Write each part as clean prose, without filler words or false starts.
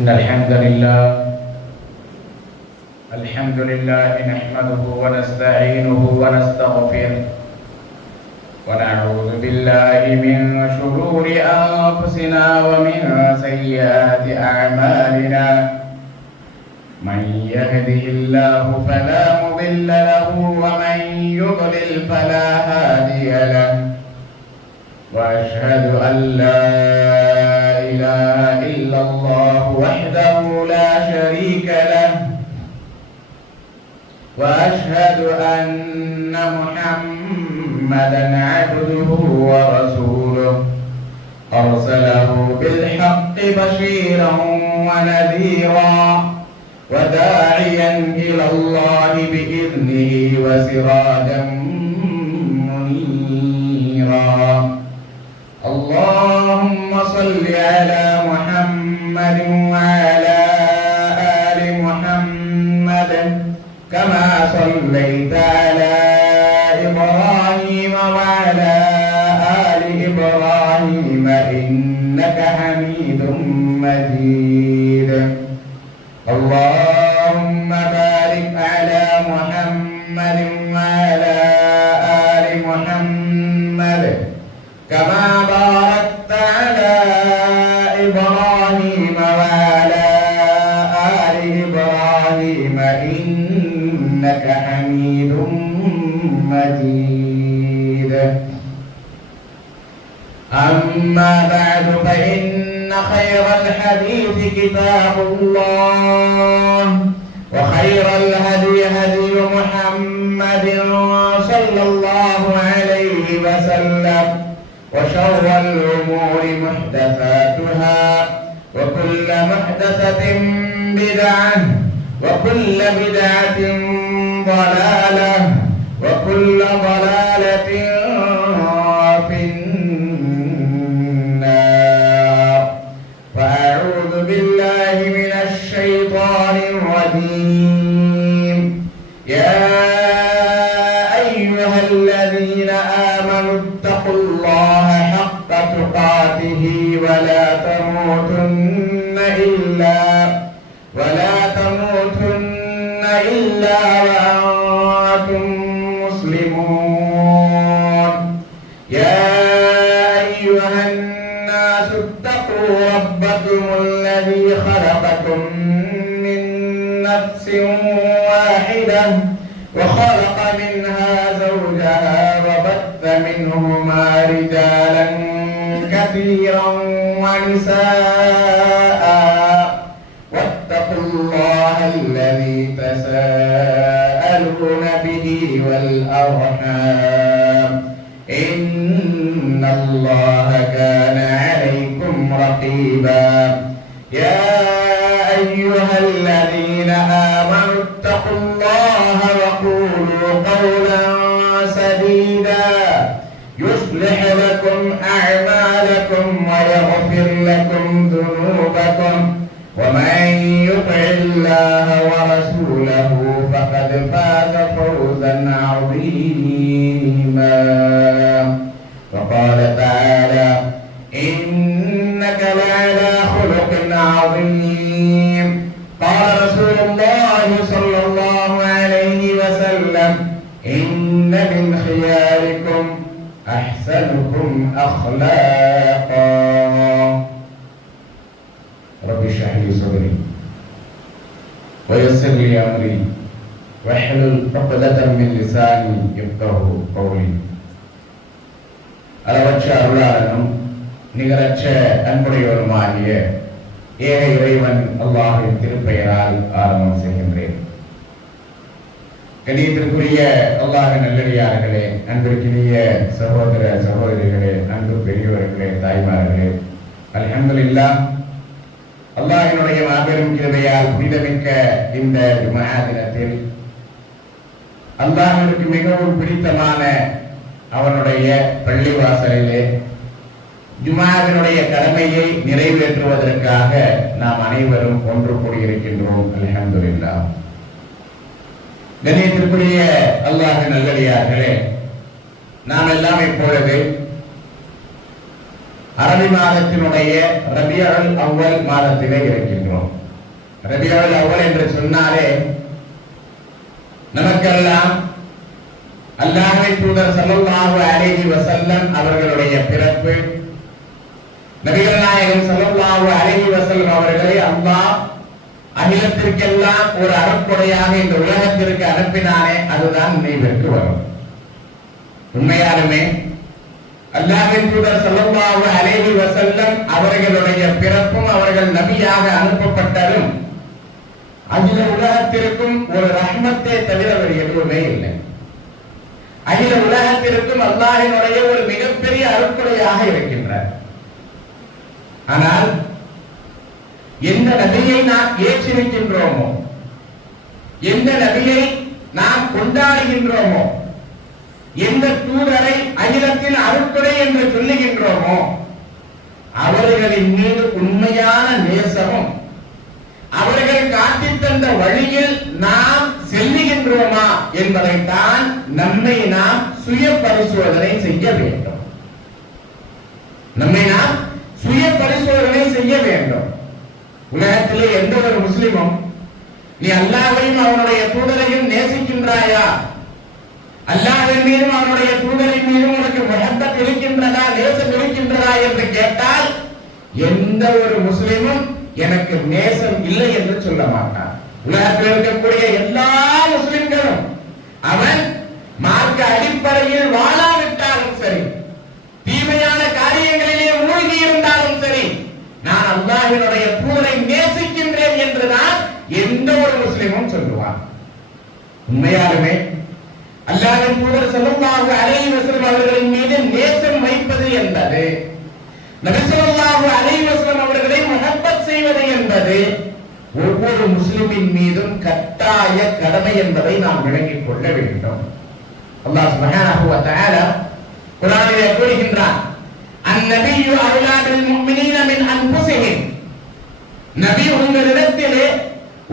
إن الحمد لله نحمده ونستعينه ونستغفره ونعوذ بالله من شرور أنفسنا ومن سيئات أعمالنا من يهده الله فلا مضل له ومن يضلل فلا هادي له وأشهد أن لا إله إلا الله وحده لا شريك له وأشهد أن محمدا عبده ورسوله أرسله بالحق بشيرا ونذيرا وداعيا إلى الله بإذنه وسراجا منيرا اللهم صل على محمد وعلى آل محمد كما صليت على إبراهيم وعلى آل إبراهيم إنك حميد مجيد اللهم بارك على محمد وعلى آل محمد كما باركت على إبراهيم وعلى آل إبراهيم إنك حميد مجيد أما بعد فإن خير الحديث كتاب الله وخير الهدي هدي محمد صلى الله عليه وسلم وشر الأمور محدثاتها وكل محدثة بدعة وكل بدعة ضلالة وكل ضلالة في النار فأعوذ بالله من الشيطان الرجيم يا أيها الذين آمنوا اتقوا الله حق تقاته ولا تموتن إلا وأنتم مسلمون يا أيها الناس اتقوا ربكم الذي خلقكم من نفس واحدة وخلق منها زوجها وبث منهما رجالا كثيرا ونساء واتقوا الله الذي تساءلون به والأرحام إن الله كان عليكم رقيبا يا أيها الذين آمنوا اتقوا الله وقولوا قولا سديدا يصلح لكم أعمالكم ويغفر لكم ذنوبكم ومن يطع الله ورسوله فقد فاز فوزا عظيما وقال تعالى إنك لعلى خلق عظيم قال رسول الله صلى الله عليه وسلم إن من خياركم أحسنكم أخلاقا رب اشرح لي صدري ويسر لي أمري واحلل عقدة من لساني يفقهوا قولي அளவற்ற அருளாளனும் நிகரற்ற அன்புடையவனுமாகிய ஏக இறைவன் அல்லாஹ்வின் திருப்பெயரால் ஆரம்பம் செய்கின்றேன். கண்ணியத்திற்குரிய அல்லாஹ்வின் நல்லடியார்களே, அன்பிற்கினிய சகோதர சகோதரிகளே, அன்பு பெரியவர்களே, தாய்மார்களே, அல்ஹம்துலில்லாஹ் அல்லாஹ்வினுடைய மாபெரும் கிருபையால் புனிதமிக்க இந்த ஜும்ஆ தினத்தில் அல்லாஹ்விற்கு மிகவும் பிடித்தமான அவனுடைய பள்ளிவாசலிலே ஜும்ஆவினுடைய கடமையை நிறைவேற்றுவதற்காக நாம் அனைவரும் ஒன்று கூடியிருக்கின்றோம். அல்ஹம்துலில்லாஹ். கண்ணியத்திற்குரிய அல்லாஹ்வின் நல்லடியார்களே, நாம் எல்லாம் இப்பொழுது அரபி மாதத்தினுடைய ரபியுல் அவ்வல் மாதத்திலே இருக்கின்றோம். ரபியுல் அவ்வல் என்று சொன்னாலே நமக்கெல்லாம் அல்லாஹ்வின் தூதர் ஸல்லல்லாஹு அலைஹி வஸல்லம் அவர்களுடைய பிறப்பு, நபிகள் நாயகம் ஸல்லல்லாஹு அலைஹி வஸல்லம் அவர்களை அல்லாஹ் அகிலத்திற்கெல்லாம் ஒரு அருட்கொடையாக இந்த உலகத்திற்கு அனுப்பினானே, அதுதான் நினைவிற்கு வரும். உண்மையாலுமே அல்லாஹ்வின் தூதர் ஸல்லல்லாஹு அலைஹி வஸல்லம் அவர்களுடைய பிறப்பும் அவர்கள் நபியாக அனுப்பப்பட்டதும் அகில உலகத்திற்கும் ஒரு ரஹ்மத்தை தவிர வேறு எதுவுமே இல்லை. அகில உலகத்திற்கும் அல்லாஹ்வினுடைய ஒரு மிகப்பெரிய அருட்கொடையாக இருக்கின்றார். ஆனால் எந்த நபியை நாம் ஏற்றிருக்கின்றோமோ, எந்த நபியை நாம் கொண்டாடுகின்றோமோ, எந்த தூதரை அகிலத்தின் அருட்கொடை என்று சொல்லுகின்றோமோ, அவர்களின் மீது உண்மையான நேசமும் அவர்கள் காட்டித் தந்த வழியில் நாம் செல்லுகின்றோமா என்பதைத்தான் நம்மை நாம் சுய பரிசோதனை செய்ய வேண்டும். நம்மை நாம் சுய பரிசோதனை செய்ய வேண்டும். உலகத்திலே எந்த ஒரு முஸ்லிமும் நீ அல்லாஹ்வையும் அவனுடைய தூதரையும் நேசிக்கின்றாயா, அல்லாஹ்வின் மீதும் அவனுடைய தூதரின் மீதும் உனக்கு முஹப்பத் இருக்கின்றதா, நேசம் இருக்கின்றதா என்று கேட்டால் எந்த ஒரு முஸ்லிமும் எனக்கு நேசம் இல்லை என்று சொல்ல மாட்டான். உலகத்தில் இருக்கக்கூடிய எல்லா முஸ்லிம்களும் அவன் மார்க்க அடிப்படையில் வாழாவிட்டாலும் சரி, தீமையான காரியங்களிலே மூழ்கி இருந்தாலும் சரி, நான் அல்லாஹ்வினுடைய தூதரை நேசிக்கின்றேன் என்றுதான் எந்த ஒரு முஸ்லிமும் சொல்லுவான். உண்மையாலுமே அல்லாஹ்வின் தூதர் ஸல்லல்லாஹு அலைஹி வஸல்லம் அவர்களின் மீது நேசம் வைப்பது என்பது, நபி ஸல்லல்லாஹு அலைஹி வஸல்லம் அவர்களை முஹப்பத் செய்வது என்பது ஒவ்வொரு முஸ்லிமின் மீதும் கட்டாய கடமை என்பதை நாம் விளங்கிக் கொள்ள வேண்டும். அல்லாஹ் சுப்ஹானஹு வ தஆலா குர்ஆனிலே கூறுகின்றான், அன்-நபியு அவ்லா பில் முஃமினீன மின் அன்ஃபுஸிஹிம், நபி உங்களிடத்திலே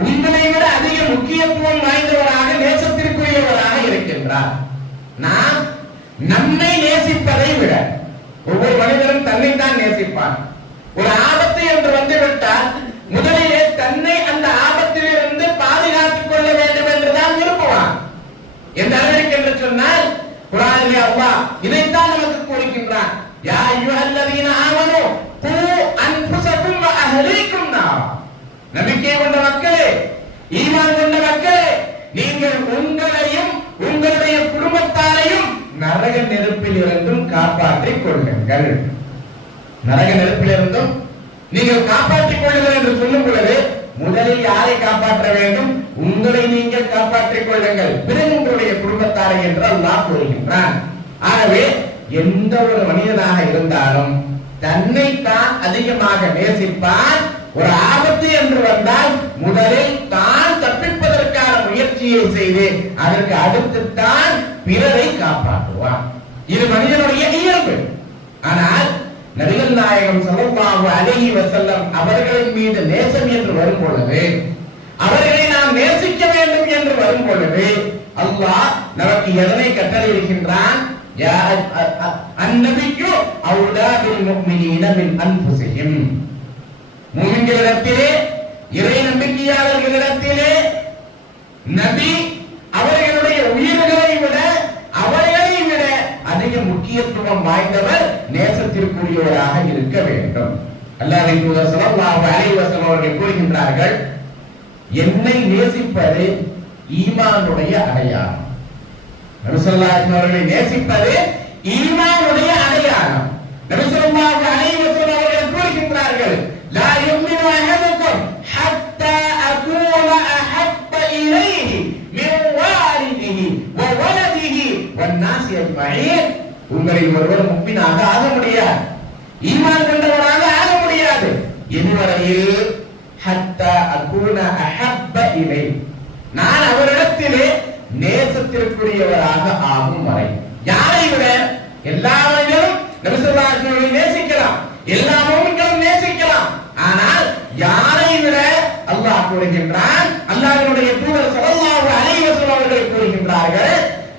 உங்களை விட அதிக முக்கியத்துவம் வாய்ந்தவராக, நேசத்திற்குரியவராக இருக்கின்றார். நாம் நம்மை நேசிப்பதை விட, ஒவ்வொரு மனிதனும் தன்னைத்தான் நேசிப்பான். ஒரு ஆபத்து என்று வந்துவிட்டால் முதலிலே தன்னை அந்த ஆபத்திலிருந்து பாதுகாத்துக் கொள்ள வேண்டும் என்றுதான் விரும்புவான். எந்த அளவிற்கு என்று சொன்னால் குர்ஆனிலே அல்லாஹ் இதைத்தான் நமக்கு கூறுகின்றான், யா அய்யுஹல்லதீன ஆமனூ கூ அன்ஃபுஸகும் வ அஹ்லீக்கும் நார். நபிக்கை கொண்ட மக்களே, ஈமான் கொண்ட மக்களே, நீங்கள் உங்களையும் உங்களுடைய குடும்பத்தாரையும் நரக நெருப்பில் இருந்தும் காப்பாற்றிக் கொள்ளுங்கள். நரக நெருப்பில் இருந்தும் நீங்கள் காப்பாற்றிக் கொள்ளுங்கள் என்று சொல்லும் பொழுது முதலில் யாரை காப்பாற்ற வேண்டும்? உங்களை நீங்கள் காப்பாற்றிக் கொள்ளுங்கள், பிறகு உங்களுடைய குடும்பத்தாரை என்று அல்லாஹ் கூறுகின்றான். ஆகவே எந்த ஒரு மனிதனாக இருந்தாலும் தன்னைத்தான் அதிகமாக நேசிப்பான். ஒரு ஆபத்து என்று வந்தால் முதலில் தான் தப்பிப்பதற்கான முயற்சியை செய்து அதற்கு அடுத்துத்தான் பிறரை காப்பாற்றுவான். இது மனிதனுடைய இயல்பு. ஆனால் நபிகள் நாயகம் ஸல்லல்லாஹு அலைஹி வஸல்லம் அவர்களின் மீது நேசம் என்று வரும் பொழுது, அவர்களை நாம் நேசிக்க வேண்டும் என்று வரும் பொழுது அல்லாஹ் நமக்கு எதனை கட்டளையிடுகின்றான்? யா அன்-நபியு அவ்லா பில் முஃமினீன மின் அன்ஃபுஸிஹிம். முஃமின்களிடத்திலே, இறை நம்பிக்கையாளர்களிடத்திலே நபி அவர்களுடைய உயிர்களை விட, அவர்களை விட அதிக முக்கியத்துவம் வாய்ந்தவர், நேசத்திற்குரியவராக இருக்க வேண்டும். அல்லாஹ்வின் தூதர் ஸல்லல்லாஹு அலைஹி வஸல்லம் அவர்கள் கூறுகின்றார்கள், என்னை நேசிப்பது ஈமானுடைய அடையாளம். நபி ஸல்லல்லாஹு அலைஹி வஸல்லம் அவர்களை நேசிப்பது ஈமானுடைய அடையாளம். நபி ஸல்லல்லாஹு அலைஹி வஸல்லம் அவர்கள் கூறுகின்றார்கள், லா யுமினு அஹதுக்கும் ஹத்தா அகூன அஹப்ப இலைஹி மின் வாலிதிஹி வ வலதிஹி வன்னாஸி அஜ்மஈன். உங்களில் ஒருவர் முஃமினாக ஆக முடியாது, ஈமான் கொண்டவராக ஆக முடியாது இதுவரையில் ஹத்தா அகூன அஹப்ப இலைஹி, நான் அவரிடத்திலே நேசத்திற்குரியவராக ஆகும் வரை. யாரை விட? எல்லா மனிதரும் நபி ஸல்லல்லாஹு அலைஹி வஸல்லம் நேசிக்கலாம், எல்லா முஃமின்களும் நேசிக்கலாம். ஆனால் யாரை விட அல்லாஹ் கூறுகின்றான், அல்லாஹ்வுடைய தூதர் ஸல்லல்லாஹு அலைஹி வஸல்லம் அவர்கள் கூறுகின்றார்கள்,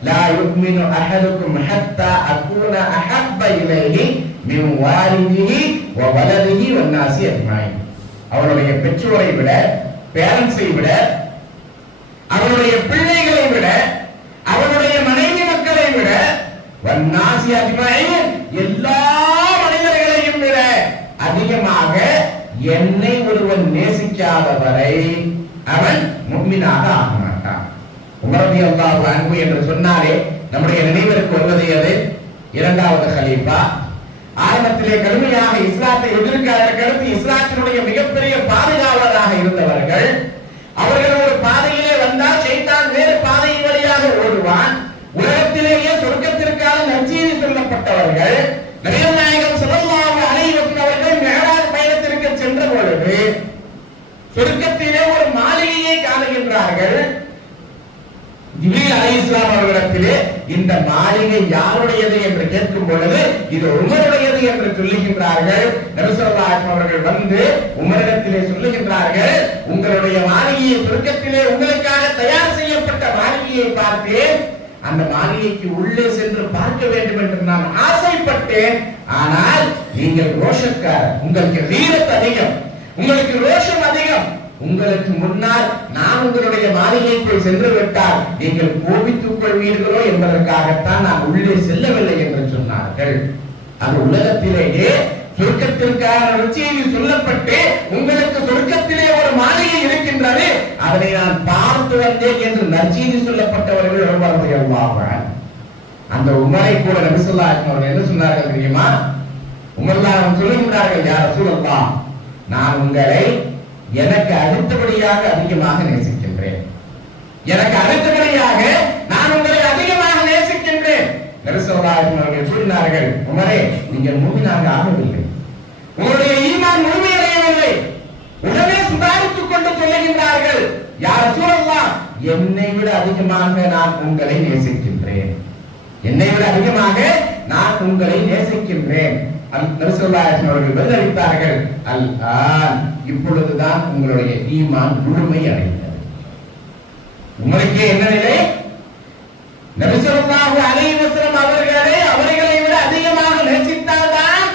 லா யுமினு அஹதுக்கும் ஹத்தா அகூன அஹப்ப இலைஹி மின் வாலிதிஹி வ வலதிஹி வன்னாஸி அஜ்மஈன். அவருடைய பெற்றோரை விட, பேரண்ட்ஸை விட, அவனுடைய பிள்ளைகளை விட, அவனுடைய மனைவி மக்களை விட, வன்னாசி அஜ்மஈன் எல்லா மனிதர்களையும் விட அதிகமாக என்னை ஒருவன் நேசிக்காத வரை அவன் முஃமினாக ஆக மாட்டான். உமர் ரலியல்லாஹு அன்ஹு என்று சொன்னாலே நம்முடைய நினைவிற்கு வருவது எது? இரண்டாவது கலீஃபா. ஆரம்பத்திலே கடுமையாக இஸ்லாத்தை எதிர்க்க இஸ்லாத்தினுடைய மிகப்பெரிய பாதுகாவலராக இருந்தவர்கள். அவர்கள் ஒரு பாதையிலே வந்தால் ஷைத்தான் வேறு பாதை வழியாக ஓடுவான். உலகத்திலேயே சொர்க்கத்திற்கான நற்செய்தி சொல்லப்பட்டவர்கள். நபிகள் நாயகம் ஸல்லல்லாஹு அலைஹி வஸல்லம் அவர்கள் மிஅராஜ் பயணத்திற்கு சென்ற பொழுது சொர்க்கத்திலே ஒரு மாளிகையை காணுகின்றார்கள். ஜிப்ரீல் அலைஹிஸ்ஸலாம் அவர்களிடத்திலே இந்த மாளிகை யாருடையது என்று கேட்கும் பொழுது இது உமருடையது என்று சொல்லுகின்றார்கள். நபி ஸல்லல்லாஹு அலைஹி அவர்கள் வந்து உமரிடத்திலே சொல்லுகின்றார்கள், உங்களுடைய மாளிகையை சொர்க்கத்திலே உங்களுக்காக தயார் செய்யப்பட்ட மாளிகையை பார்த்தேன். அந்த மாளிகைக்கு உள்ளே சென்று பார்க்க வேண்டும் என்று நான் ஆசைப்பட்டேன். ஆனால் நீங்கள் ரோஷக்காரர், உங்களுக்கு வீரத் அதிகம், உங்களுக்கு ரோஷம் அதிகம். உங்களுக்கு முன்னால் நான் உங்களுடைய மாளிகைக்குள் சென்று விட்டால் நீங்கள் கோபித்துக் கொள்வீர்களோ என்பதற்காகத்தான் நான் உள்ளே செல்லவில்லை என்று சொன்னார்கள். அது உலகத்திலேயே சொர்க்கத்திற்கான ருச்சியை சொல்லப்பட்டு உங்களுக்கு சொர்க்கத்திலே ஒரு மாளிகை இருக்கின்றது, அதனை நான் பார்த்து வந்தேன் என்று நற்செய்தி சொல்லப்பட்டவர்கள் உமர். அந்த உமரை கூட நபி ஸல்லல்லாஹு அலைஹி வஸல்லம் என்ன சொன்னார்கள் தெரியுமா? உமர்லாம் சொல்லுகிறார்கள், யா ரசூலல்லாஹ், நான் உங்களை எனக்கு அடுத்தபடியாக அதிகமாக நேசிக்கின்றேன், எனக்கு அடுத்தபடியாக நான் உங்களை அதிகமாக நேசிக்கின்றேன். நபி ஸல்லல்லாஹு அலைஹி வஸல்லம் சொன்னார்கள், உமரே, நீங்கள் முஃமினாக ஆகவில்லை, உங்களுடைய ஈமான் முழுமையடையவில்லை. உடனே சுதாரித்துக் கொண்டு சொல்லுகின்றார்கள், யா ரசூலல்லாஹ், என்னை விட அதிகமாக நான் உங்களை நேசிக்கின்றேன், என்னை விட அதிகமாக நான் உங்களை நேசிக்கின்றேன். நபி ஸல்லல்லாஹு அலைஹி வஸல்லம் அவர்கள் பதிலளித்தார்கள், அல்-ஆன், இப்பொழுதுதான் உங்களுடைய ஈமான் முழுமை அடைந்தது. உமருக்கே என்ன நிலை? நபி ஸல்லல்லாஹு அலைஹி வஸல்லம் அவர்களை விட அதிகமாக நேசித்தால்தான்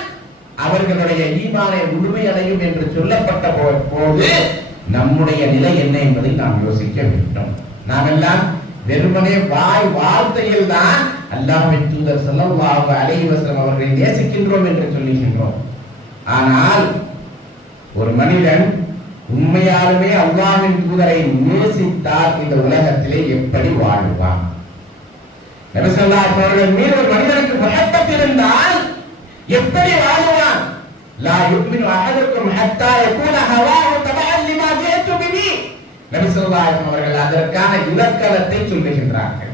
அவர்களுடைய ஈமானை முழுமை அடையும் என்று சொல்லப்பட்ட போது நம்முடைய நிலை என்ன என்பதை நாம் யோசிக்க வேண்டும். நாம் எல்லாம் வெறுமனே வார்த்தையில் தான் அல்லாஹ்வின் தூதர் ஸல்லல்லாஹு அலைஹி வஸல்லம் அவர்களை நேசிக்கின்றோம் என்று சொல்லுகின்றோம். ஆனால் ஒரு மனிதன் உண்மையாலுமே அல்லாஹ்வின் தூதரை நேசித்தால் இந்த உலகத்திலே எப்படி வாழ்வான்? நபி ஸல்லல்லாஹு அலைஹி வஸல்லம் மீது ஒரு மனிதனுக்கு மஹப்பத் இருந்தால் எப்படி வாழ்வான்? லா யுமினு அஹதுக்கும் ஹத்தா யகூன ஹவாஹு தபஅன் லிமா ஜிஅது பிஹி. நபி ஸல்லல்லாஹு அலைஹி வஸல்லம் அவர்கள் அதற்கான இலக்கணத்தை சொல்லுகின்றார்கள்.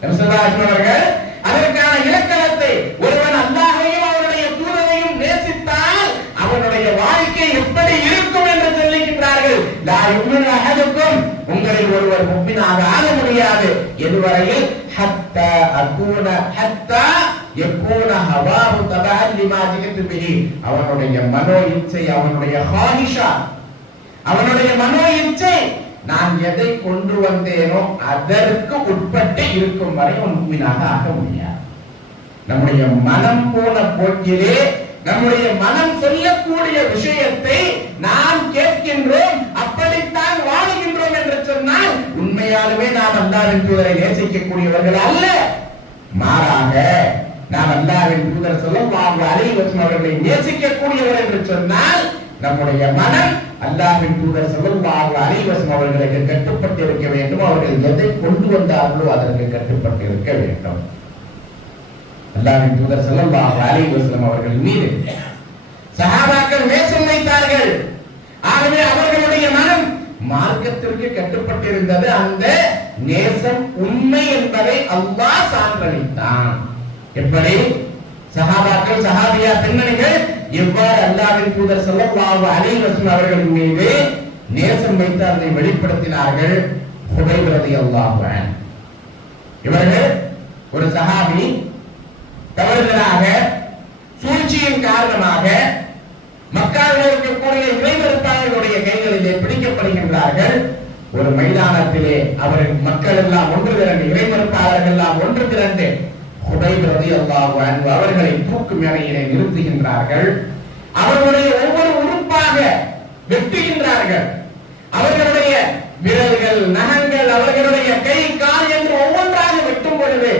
நபி ஸல்லல்லாஹு அலைஹி வஸல்லம் அவர்கள் அதற்கான இலக்கணத்தை, ஒருவன் அல்லாஹ்வையும் அவருடைய தூதரையும் நேசித்தால் அவனுடைய வாழ்க்கை எப்படி இருக்கும் என்று சொல்லுகின்றார்கள். லா யுமினு அஹதுக்கும், உங்களில் ஒருவர் முஃமினாக ஆக முடியாது எதுவரையில் ஹத்தா அகூன ஹத்தா யகூன ஹவாஹு தபஅன் லிமா ஜிஅது பிஹி, அவனுடைய மனோ இச்சை, அவனுடைய ஹாயிஷா, அவனுடைய மனோ இச்சை நான் எதை கொண்டு வந்தேனோ அதற்கு உட்பட்டு இருக்கும் வரை முஃமினாக ஆக முடியாது. நம்முடைய மனம் போன போக்கிலே நம்முடைய மனம் சொல்லக்கூடிய விஷயத்தை நாம் கேட்கின்றோம், அப்படித்தான் வாழுகின்றோம் என்று சொன்னால் உண்மையாலுமே நாம் அல்லாஹ்வின் தூதரை நேசிக்கக்கூடியவர்கள் அல்ல. மாறாக நாம் அல்லாஹ்வின் தூதர் ஸல்லல்லாஹு அலைஹி வஸல்லம் அவர்களை நேசிக்கக்கூடியவர் என்று சொன்னால் நம்முடைய மனம் அல்லாஹ்வின் தூதர் ஸல்லல்லாஹு அலைஹி வஸல்லம் அவர்களுக்கு கட்டுப்பட்டு இருக்க வேண்டும். அவர்கள் எதை கொண்டு வந்தார்களோ அதற்கு கட்டுப்பட்டு இருக்க வேண்டும். அல்லாஹ்வின் தூதர் ஸல்லல்லாஹு அலைஹி வஸல்லம் அவர்கள் மீது சஹாபாக்கள் நேசம் வைத்தார்கள். ஆகவே அவர்களுடைய மனம் மார்க்கத்திற்கு கட்டுப்பட்டு இருந்தது. அந்த நேசம் உண்மை என்பதை அல்லாஹ் சான்றளித்தான். எப்படி? சஹாபாக்கள், சஹாபியா பெண்மணிகள் எவ்வாறு அல்லாஹ்வின் தூதர் ஸல்லல்லாஹு அலைஹி வஸல்லம் அவர்களின் மீது நேசம் வைத்து அதை வெளிப்படுத்தினார்கள். ஹுதைப் ரலியல்லாஹு அன்ஹு இவர்கள் ஒரு சஹாபி தவறுதலாக சூழ்ச்சியின் காரணமாக மக்காவில் இருக்கக்கூடிய இறைமறுப்பாளர்களுடைய கைகளிலே பிடிக்கப்படுகின்றார்கள். ஒரு மைதானத்திலே அவர்கள் மக்கள் எல்லாம் ஒன்று திரண்டு, இறைமறுப்பாளர்கள் எல்லாம் ஒன்று திரண்டு ஹுதைப் ரலியல்லாஹு அன்ஹு அவர்களை தூக்கு மேடையிலே நிறுத்துகின்றார்கள். அவர்களுடைய ஒவ்வொரு உறுப்பாக வெட்டுகின்றார்கள். அவர்களுடைய விரல்கள், நகங்கள், அவர்களுடைய கை, கால் என்று ஒவ்வொன்றாக வெட்டும் பொழுது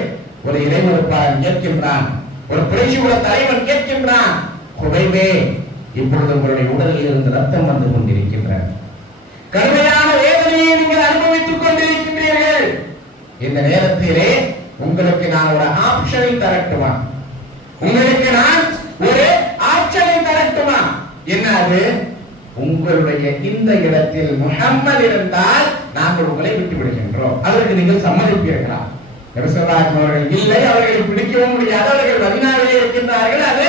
ஒரு இறைமறுப்பாளன் கேட்கின்றான், ஒரு புரட்சியுள்ள தலைவன் கேட்கின்றான், குறைவே இப்பொழுது உங்களுடைய உடலில் இருந்து ரத்தம் வந்து கொண்டிருக்கின்றன, கடுமையான வேதனையை நீங்கள் அனுபவித்துக் கொண்டிருக்கின்றீர்கள். இந்த நேரத்திலே உங்களுக்கு நான் ஒரு ஆப்ஷனை தரட்டுமா? உங்களுக்கு நான் ஒரு ஆப்ஷனை தரட்டுமா? என்ன அது? உங்களுடைய இந்த இடத்தில் முஹம்மது இருந்தால் நாங்கள் உங்களை விட்டு விடுகின்றோம். அதற்கு நீங்கள் சம்மதிப்பீர்களா? அவர்கள் இல்லை, அவர்களை பிடிக்கவும் முடியாது, அவர்கள் மதீனாவிலே இருக்கின்றார்கள், அது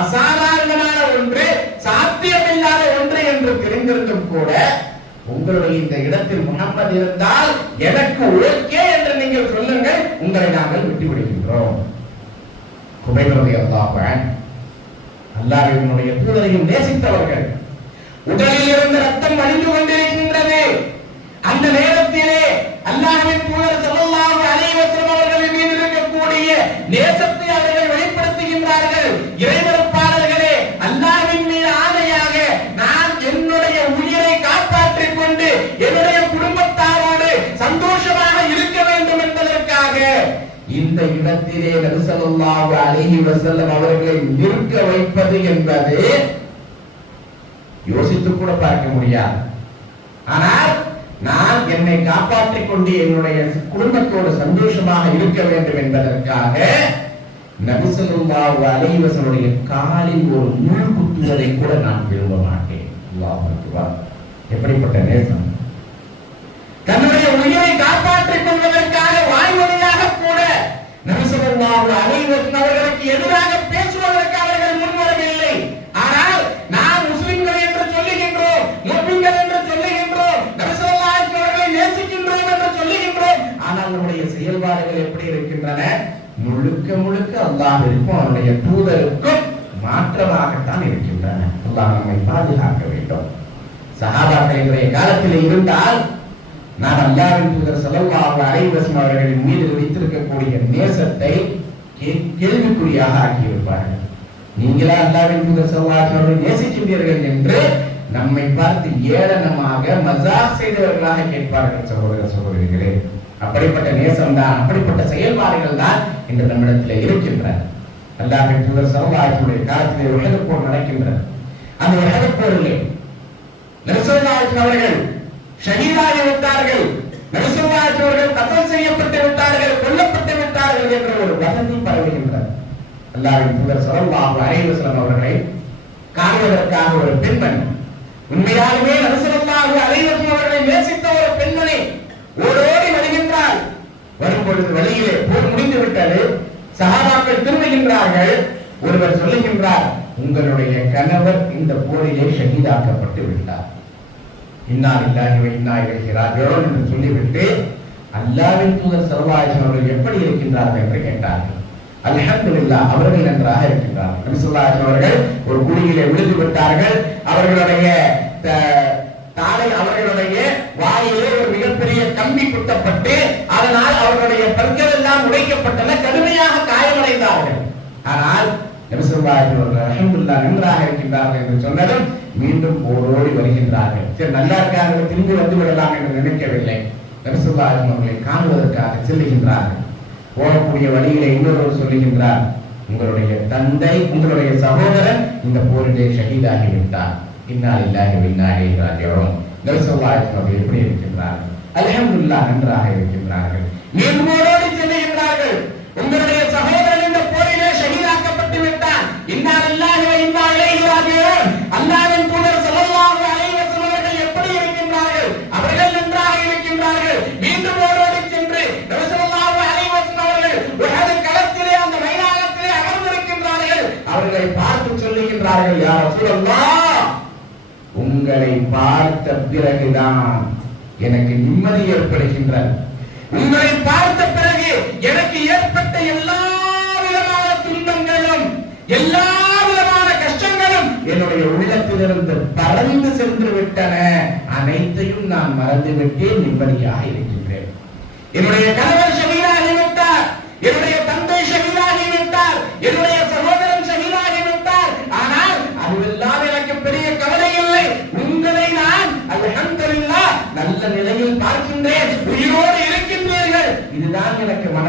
அசாதாரணமான ஒன்று, சாத்தியமில்லாத ஒன்று என்று தெரிந்திருந்தும் கூட உங்களுடைய இந்த இடத்தில் முஹம்மது இருந்தால் எனக்கு ஓகே என்று நீங்கள் சொல்லுங்கள், உங்களை நாங்கள் விட்டு விடுகின்றோம். குபைர் ரலியல்லாஹு அன்ஹு அல்லாஹ்வினுடைய தூதரையும் நேசித்தவர்கள், உடலில் இருந்து ரத்தம் வழிந்து கொண்டிருக்கின்றது. அந்த நேரத்திலே அல்லாஹ்வின் தூதர் ஸல்லல்லாஹு அலைஹி வஸல்லம் அவர்களின் மீது இருக்கக்கூடிய நேசத்தை அவர்கள் வெளிப்படுத்துகின்றார்கள். இறைமறுப்பாளர்களே, அல்லாஹ்வின் மீது ஆணையாக நான் என்னுடைய உயிரை காப்பாற்றிக் கொண்டு என்னுடைய குடும்பத்தாரோடு சந்தோஷமாக இருக்க வேண்டும் என்பதற்காக இந்த இடத்திலே நபி ஸல்லல்லாஹு அலைஹி வஸல்லம் அவர்களை நிற்க வைப்பது என்பது யோசித்து கூட பார்க்க முடியாது. ஆனால் நான் என்னை காப்பாற்றிக் கொண்டு என்னுடைய குடும்பத்தோடு சந்தோஷமாக இருக்க வேண்டும் என்பதற்காக நபி ஸல்லல்லாஹு அலைஹி வஸல்லம் காலில் ஒரு முள் குத்துவதை கூட நான் விரும்ப மாட்டேன். அல்லாஹ் அக்பர்! எப்படிப்பட்ட நேசம்! தன்னுடைய உயிரை காப்பாற்றிக் கொள்வதற்காக வாய்மொழியாக கூட நபி ஸல்லல்லாஹு அலைஹி வஸல்லம் அவர்களுக்கு எதிராக பேசுவதற்கு அவர்கள் முன்வரவில்லை. ஆனால் நாம் முஸ்லிம்கள் என்று சொல்லுகின்றோம், முஸ்லிம்கள் என்று சொல்லுகின்றோம், நபி ஸல்லல்லாஹு அலைஹி வஸல்லம் அவர்களை நேசிக்கின்றோம் என்று சொல்லுகின்றோம். ஆனால் நம்முடைய செயல்பாடுகள் எப்படி இருக்கின்றன? முழுக்க முழுக்க அல்லாஹ்விற்கும் அவருடைய தூதருக்கும் மாற்றமாகத்தான் இருக்கின்றன. அல்லாஹ் நம்மை பாதுகாக்க வேண்டும். சஹாபாக்கள் இன்றைய காலத்தில் இருந்தால் நான் அல்லாஹ்வின் தூதர் ஸல்லல்லாஹு அலைஹி வஸல்லம் அவர்களின் மீது வைத்திருக்கக்கூடிய நேசத்தை கேள்விக்குறியாக ஆக்கியிருப்பார்கள். நீங்களா அல்லாஹ்வின் தூதர் ஸல்லல்லாஹு அலைஹி வஸல்லம் நேசிக்கின்றீர்கள் என்று நம்மை பார்த்து ஏளனமாக மஸாக் செய்தவர்களாக கேட்பார்கள். சகோதர சகோதரிகளே, அப்படிப்பட்ட நேசம் தான், அப்படிப்பட்ட செயல்பாடுகள் தான் இன்று நம்மிடத்தில் இருக்கின்றன. அல்லாஹ்வின் தூதர் ஸல்லல்லாஹு அலைஹி வஸல்லம் காலத்திலே உஹது போர் நடக்கின்றது. அந்த உஹது போரிலே நபி ஸல்லல்லாஹு அலைஹி வஸல்லம் அவர்கள் ஷஹீதாகி விட்டார்கள், நபி ஸல்லல்லாஹு அலைஹி வஸல்லம் அவர்கள் கத்ல் செய்யப்பட்டு விட்டார்கள், கொல்லப்பட்டு விட்டார்கள் என்ற ஒரு வதந்தி பரவுகின்றது. அல்லாஹ்வின் தூதர் ஸல்லல்லாஹு அலைஹி வஸல்லம் அவர்களை காணுவதற்காக ஒரு பெண்மணி, உண்மையாலுமே நபி ஸல்லல்லாஹு அலைஹி வஸல்லம் அவர்களை நேசித்த ஒரு பெண்மணி ஓடோடி வருகின்றார். வரும்பொழுது வழியிலே போர் முடிந்து விட்டது, சஹாபாக்கள் திரும்புகின்றார்கள். ஒருவர் சொல்லுகின்றார், உங்களுடைய கணவர் இந்த போரிலே ஷஹீதாக்கப்பட்டு விட்டார், இன்னா லில்லாஹி வ இன்னா இலைஹி ராஜிஊன் என்று சொல்லிவிட்டு அல்லாஹ்வின் தூதர் ஸல்லல்லாஹு அலைஹி வஸல்லம் அவர்கள் எப்படி இருக்கின்றார்கள் என்று கேட்டார்கள். அல்ஹம்துலில்லாஹ், அவர்கள் நன்றாக இருக்கின்றார்கள். நபி ஸல்லல்லாஹு அலைஹி வஸல்லம் அவர்கள் ஒரு குழியிலே விழுந்து விட்டார்கள். அவர்களுடைய தாடை, அவர்களுடைய வாயிலே ஒரு மிகப்பெரிய கம்பி குத்தப்பட்டு அதனால் அவர்களுடைய பற்கள் எல்லாம் உடைக்கப்பட்டன, கடுமையாக காயமடைந்தார்கள். ஆனால் நபி ஸல்லல்லாஹு அலைஹி வஸல்லம் அல்ஹம்துலில்லாஹ் நன்றாக இருக்கின்றார்கள் என்று சொன்னதும் மீண்டும் ஓடோடி வருகின்றார்கள். சரி, நல்லா இருக்காங்க, திரும்பி வந்து விடலாம் என்று நினைக்கவில்லை. நபி ஸல்லல்லாஹு அலைஹி வஸல்லம் அவர்களை காணுவதற்காக செல்லுகின்றார்கள். போகக்கூடிய வழியிலே இன்னொருவர் சொல்லுகின்றார், உங்களுடைய தந்தை, உங்களுடைய சகோதரன் இந்த போரிலே ஷஹீதாகி விட்டார், இன்னா லில்லாஹி வ இன்னா இலைஹி ராஜிஊன். நபி ஸல்லல்லாஹு அலைஹி வஸல்லம் எப்படி இருக்கின்றார்கள்? அல்ஹம்துலில்லாஹ் நன்றாக இருக்கின்றார்கள். மீண்டும் ஓடோடி செல்லுகின்றார்கள், உங்களுடைய சகோதரன் இந்த போரிலே ஷஹீதாக்கப்பட்டு விட்டார், இன்னா லில்லாஹி வ இன்னா இலைஹி ராஜிஊன். அல்லாஹ்வின் தூதர் ஸல்லல்லாஹு அலைஹி வஸல்லம் அவர்கள் எப்படி இருக்கின்றார்கள்? அவர்கள் நன்றாக இருக்கின்றார்கள். மீண்டும் ஓடோடி சென்று நபி ஸல்லல்லாஹு அலைஹி வஸல்லம் அவர்கள் உஹது களத்திலே அந்த மைதானத்திலே அமர்ந்திருக்கின்றார்கள். அவர்களை பார்த்து சொல்லுகின்றார்கள், யா ரசூலல்லாஹ், உங்களை பார்த்த பிறகுதான் எனக்கு நிம்மதி ஏற்படுகின்றது. உங்களை பார்த்த பிறகு எனக்கு ஏற்பட்ட எல்லா விதமான துன்பங்களும் எல்லா விதமான கஷ்டங்களும் என்னுடைய உள்ளத்திலிருந்து பறந்து சென்று விட்டன. அனைத்தையும் நான் மறந்துவிட்டேன், நிம்மதியாக இருக்கின்றேன். என்னுடைய கணவர் ஷஹீதாகி விட்டார், என்னுடைய தந்தை ஷஹீதாகி விட்டார், என்னுடைய சகோதரன் ஷஹீதாகி விட்டார். ஆனால் அதுவெல்லாம் எனக்கு பெரிய கவலை இல்லை. உங்களை நான் அல்ஹம்துலில்லாஹ்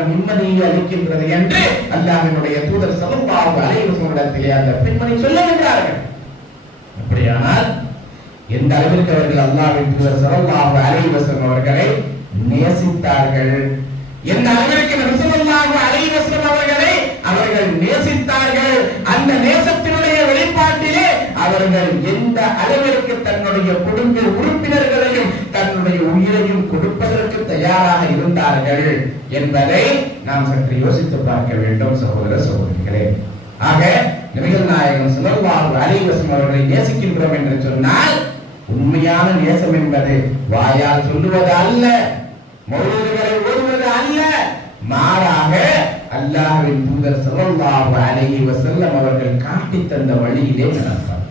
நிம்மதியை அளிக்கின்றது என்று அல்லாஹ்வினுடைய தூதர் ஸல்லல்லாஹு அலைஹி வஸல்லத்திலே அந்த பெண்மணி சொல்லுகிறார்கள். அப்படியானால் எந்த அளவிற்கு அவர்கள் அல்லாஹ்வின் தூதர் ஸல்லல்லாஹு அலைஹி வஸல்லம் அவர்களை நேசித்தார்கள், எந்த அளவிற்கு நபி ஸல்லல்லாஹு அலைஹி வஸல்லம் அவர்களை அவர்கள் நேசித்தார்கள், அந்த நேசத்தினுடைய வெளிப்பாட்டிலே அவர்கள் எந்த அளவிற்கு தன்னுடைய குடும்ப உறுப்பினர்களையும் தன்னுடைய உயிரையும் கொடுப்பதற்கு தயாராக இருந்தார்கள் என்பதை நாம் சற்று யோசித்து பார்க்க வேண்டும் சகோதர சகோதரிகளே. ஆக நபிகள் நாயகம் ஸல்லல்லாஹு அலைஹி வஸல்லம் அவர்களை நேசிக்கின்றோம் என்று சொன்னால் உண்மையான நேசம் என்பது வாயால் சொல்லுவது அல்ல, மௌலூதுகளை ஓதுவது அல்ல, மாறாக அல்லாஹ்வின் தூதர் ஸல்லல்லாஹு அலைஹி வஸல்லம் அவர்கள் காட்டி தந்த வழியிலே நடப்பார்.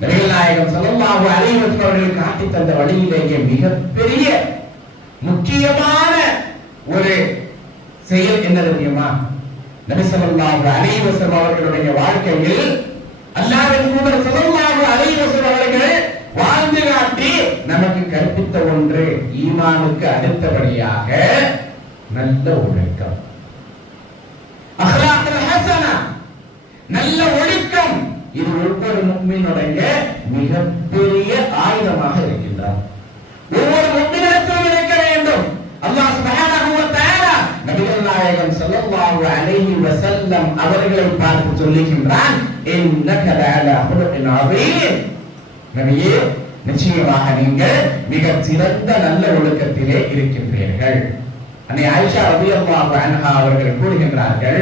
நபிகள் நாயகம் ஸல்லல்லாஹு அலைஹி வஸல்லம் அவர்கள் காட்டி தந்த வழியிலேயே மிகப்பெரிய முக்கியமான ஒரு செயல் என்ன தெரியுமா? நபி ஸல்லல்லாஹு அலைஹி வஸல்லம் அவர்களுடைய வாழ்க்கையில் அல்லாஹ்வின் தூதர் ஸல்லல்லாஹு அலைஹி வஸல்லம் அவர்கள் வாழ்ந்து காட்டி நமக்கு கற்பித்த ஒன்று, ஈமானுக்கு அடுத்தபடியாக நல்ல ஒழுக்கம், அஹ்லாக்குல் ஹஸனா, நல்ல ஒழுக்கம். இது ஒவ்வொரு முஃமினுடைய மிகப்பெரிய ஆயுதமாக இருக்கின்றார். ஒவ்வொரு முஃமினிடத்திலும் இருக்க வேண்டும். அல்லாஹ் சுப்ஹானஹு வ தஆலா நபிகள் நாயகம் ஸல்லல்லாஹு அலைஹி வஸல்லம் அவர்களை பார்த்து சொல்லுகின்றான், இன்னக லஅலா ஹுலுகின் அதீம். நபியே, நிச்சயமாக நீங்கள் மிக சிறந்த நல்ல ஒழுக்கத்திலே இருக்கின்றீர்கள். அன்னை ஆயிஷா ரலியல்லாஹு அன்ஹா அவர்கள் கூறுகின்றார்கள்,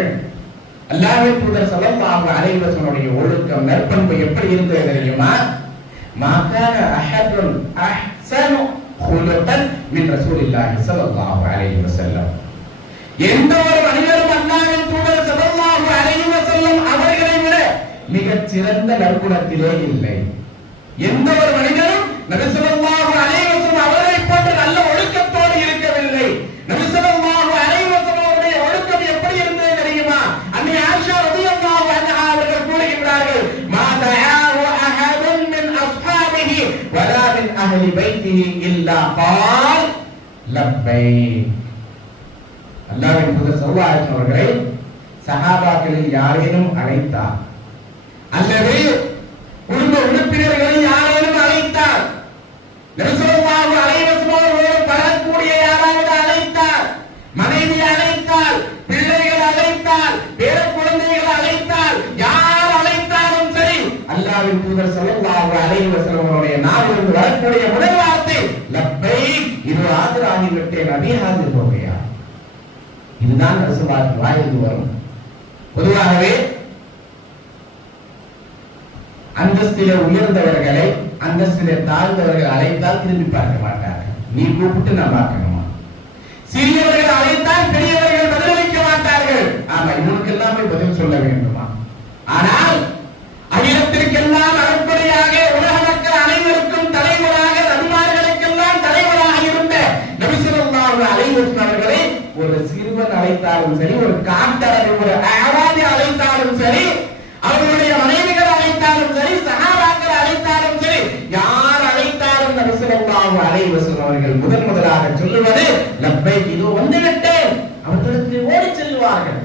அல்லாஹ்வின் தூதர் ஸல்லல்லாஹு அலைஹி வஸல்லம் ஒழுக்கம் நற்பண்பு எப்படி இருந்தது தெரியுமா? மா கான அஹதுன் அஹ்ஸனு குலுகன் மின் ரசூலில்லாஹி ஸல்லல்லாஹு அலைஹி வஸல்லம். எந்த ஒரு மனிதரும் அல்லாஹ்வின் தூதர் ஸல்லல்லாஹு அலைஹி வஸல்லம் அவர்களை விட மிகச் சிறந்த நற்குணத்திலே இல்லை. எந்த ஒரு மனிதரும் நபி ஸல்லல்லாஹு அலைஹி வஸல்லம் அவர்களை போன்ற நல்ல ஒழுக்கத்தோடு இருக்கவில்லை. நபி ஸல்லல்லாஹு அலைஹி வஸல்லம் அவருடைய ஒழுக்கம் எப்படி இருந்தது தெரியுமா? அன்னை ஆயிஷா ரலியல்லாஹு அன்ஹா அவர்கள் கூறுகிறார்கள், மா தஆவு அஹதுன் மின் அஸ்ஹாபிஹி வலா மின் அஹ்லி பைத்திஹி இல்லா கால் லப்பைக். அல்லாஹ்வின் தூதர் ஸல்லல்லாஹு அலைஹி வஸல்லம் அவர்களை சஹாபாக்களில் யாரேனும் அழைத்தார் அல்லது குடும்ப உறுப்பினர்களை யாரேனும் அழைத்தார், நபி ஸல்லல்லாஹு அலைஹி வஸல்லம் அவர்களோடு பழகக்கூடிய யாராவது அழைத்தார், மனைவி அழைத்தால், பிள்ளைகள் அழைத்தால், பேர குழந்தைகள் அழைத்தால், யார் அழைத்தாலும் சரி, அல்லாஹ்வின் தூதர் ஸல்லல்லாஹு அலைஹி வஸல்லம் அவருடைய நாவிலிருந்து வரக்கூடிய முதல் வார்த்தை லப்பைக், இது ஆஜராகி விட்டேன், நபி ஹாஜிர் ஹோ கயா. இதுதான் ரசூலுல்லாஹ் வாயிலிருந்து வரும். பொதுவாகவே அந்தஸ்திலே உயர்ந்தவர்களை அந்தஸ்திலே தாழ்ந்தவர்கள் அழைத்தால் திரும்பி பார்க்க மாட்டார்கள். நீ கூப்பிட்டு நான் பார்க்கணுமா? சிறியவர்கள் அழைத்தால் பெரியவர்கள் பதிலளிக்க மாட்டார்கள். ஆமா, இவனுக்கு எல்லாமே பதில் சொல்ல வேண்டுமா? ஆனால் அகிலத்திற்கெல்லாம் அடிப்படையாக உலக மக்கள் அனைவருக்கும் தலைவராக, நபிமார்களுக்கெல்லாம் தலைவராக இருந்த நபி ஸல்லல்லாஹு அலைஹி வஸல்லம் அவர்களை ஒரு சிறுவன் அழைத்தாலும் சரி, ஒரு காட்டரவி, ஒரு ஆவாதி அழைத்தாலும் சரி, அவருடைய மனைவிகள் அழைத்தாலும் சரி, சஹாபாக்கள் அழைத்தாலும் சரி, யார் அழைத்தாலும் நபி ஸல்லல்லாஹு அலைஹி வஸல்லம் அவர்கள் முதலாக சொல்லுவது லப்பைக், இதோ வந்து விட்டேன். அவர்களிடத்தில் ஓடி செல்வார்கள்,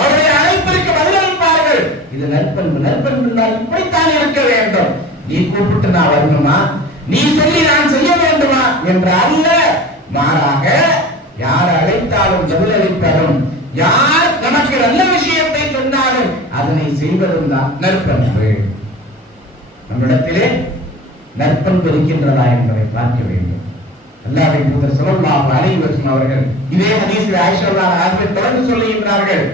அவருடைய அழைப்பிற்கு பதிலளிப்பார்கள். இது நற்பண்பு. நற்பண்பு இப்படித்தான் இருக்க வேண்டும். நீ கூப்பிட்டு நான் வரணுமா, நீ சொல்லி நான் செய்ய வேண்டுமா என்ற அல்ல, மாறாக யார் அழைத்தாலும் பதிலளிப்பதும், யார் நமக்கு நல்ல விஷயத்தை சொன்னாலும் அதனை செய்வதும் தான் நற்பண்பு. நம்மிடத்திலே நற்பண்பு இருக்கின்றதா என்பதை பார்க்க வேண்டும். அல்லாஹ்வின் தூதர் ஸல்லல்லாஹு அலைஹி வஸல்லம் அவர்கள் இதே ஹதீஸில் ஆயிஷா ரலியல்லாஹு தொடர்ந்து சொல்லுகின்றார்கள்,